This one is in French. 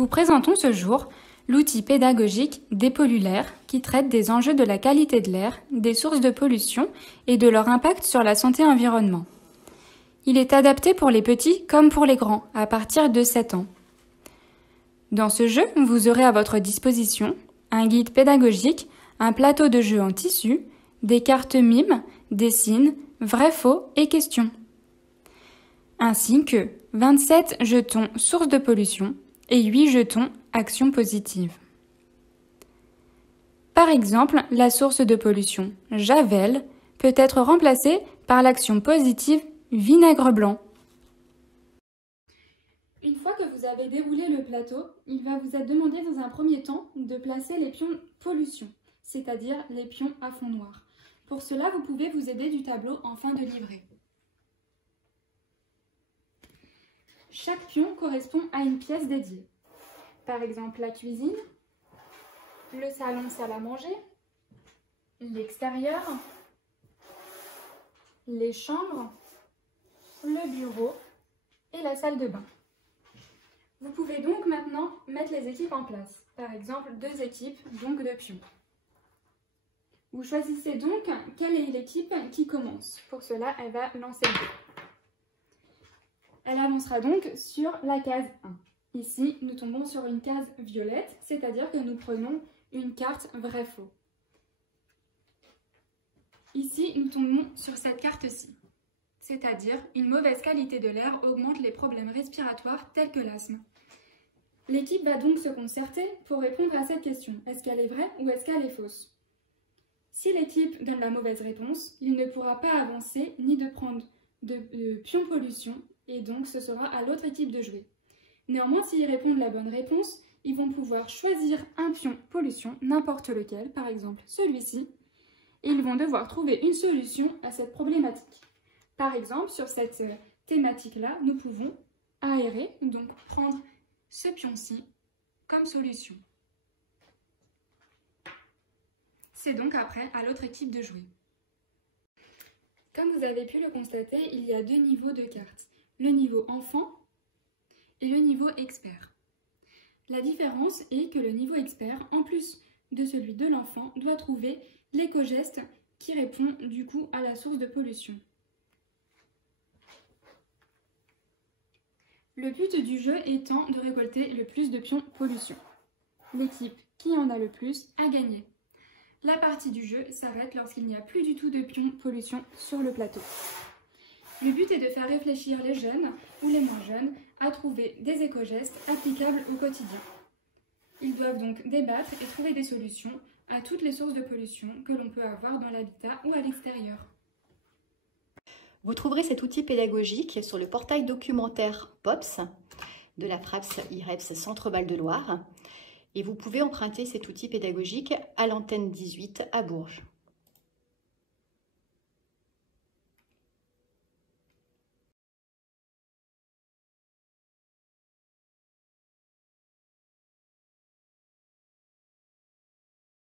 vous présentons ce jour l'outil pédagogique Dépollulaire qui traite des enjeux de la qualité de l'air, des sources de pollution et de leur impact sur la santé et l'environnement. Il est adapté pour les petits comme pour les grands, à partir de 7 ans. Dans ce jeu, vous aurez à votre disposition un guide pédagogique, un plateau de jeu en tissu, des cartes mimes, des signes, vrai-faux et questions. Ainsi que 27 jetons sources de pollution et 8 jetons actions positives. Par exemple, la source de pollution Javel peut être remplacée par l'action positive vinaigre blanc. Une fois que vous avez déroulé le plateau, il va vous être demandé dans un premier temps de placer les pions pollution, c'est-à-dire les pions à fond noir. Pour cela, vous pouvez vous aider du tableau en fin de livret. Chaque pion correspond à une pièce dédiée. Par exemple, la cuisine, le salon salle à manger, l'extérieur, les chambres, le bureau et la salle de bain. Vous pouvez donc maintenant mettre les équipes en place. Par exemple, 2 équipes, donc de pions. Vous choisissez donc quelle est l'équipe qui commence. Pour cela, elle va lancer le dé. Elle avancera donc sur la case 1. Ici, nous tombons sur une case violette, c'est-à-dire que nous prenons une carte vrai-faux. Ici, nous tombons sur cette carte-ci, c'est-à-dire une mauvaise qualité de l'air augmente les problèmes respiratoires tels que l'asthme. L'équipe va donc se concerter pour répondre à cette question. Est-ce qu'elle est vraie ou est-ce qu'elle est fausse? Si l'équipe donne la mauvaise réponse, il ne pourra pas avancer ni de prendre de pion pollution et donc ce sera à l'autre équipe de jouer. Néanmoins, s'ils répondent la bonne réponse, ils vont pouvoir choisir un pion pollution, n'importe lequel, par exemple celui-ci, et ils vont devoir trouver une solution à cette problématique. Par exemple, sur cette thématique-là, nous pouvons aérer, donc prendre ce pion-ci comme solution. C'est donc après à l'autre équipe de jouer. Comme vous avez pu le constater, il y a 2 niveaux de cartes. Le niveau enfant et le niveau expert. La différence est que le niveau expert, en plus de celui de l'enfant, doit trouver l'éco-geste qui répond du coup à la source de pollution. Le but du jeu étant de récolter le plus de pions pollution. L'équipe qui en a le plus a gagné. La partie du jeu s'arrête lorsqu'il n'y a plus du tout de pions pollution sur le plateau. Le but est de faire réfléchir les jeunes ou les moins jeunes à trouver des éco-gestes applicables au quotidien. Ils doivent donc débattre et trouver des solutions à toutes les sources de pollution que l'on peut avoir dans l'habitat ou à l'extérieur. Vous trouverez cet outil pédagogique sur le portail documentaire POPS de la FRAPS IREPS Centre Val de Loire et vous pouvez emprunter cet outil pédagogique à l'antenne 18 à Bourges.